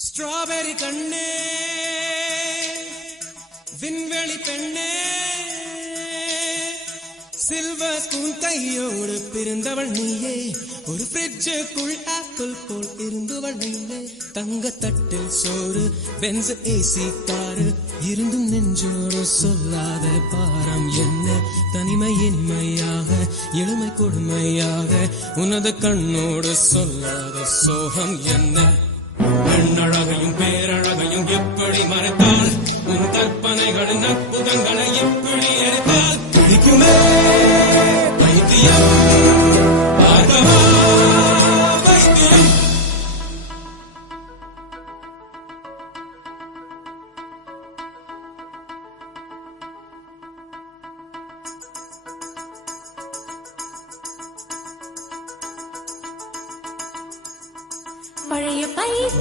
strawberry கண்ணே விண்வெளி பெண்ணே சில்வர் ஸ்பூன் கையோடு பிறந்தவள் நீயே ஒரு ஃப்ரிட்ஜுக்குள் ஆப்பிள் போல் இருந்தவள் நீயே தங்க தட்டில் சோறு பென்ஸ் ஏசி காரு இருந்தும் நெஞ்சோடு சொல்லாத பாரம் என்ன தனிமை இனிமையாக எளிமை கொடுமையாக உனது கண்ணோடு சொல்லாத சோகம் என்ன பெண்ணழகையும் பேரழகையும் எப்படி மறைத்தால் உன் கற்பனைகளின் அற்புதங்களை எப்படி எரித்தால் பிடிக்குமே பைத்தியம் பார்க்கவா பைத்தியம் பழைய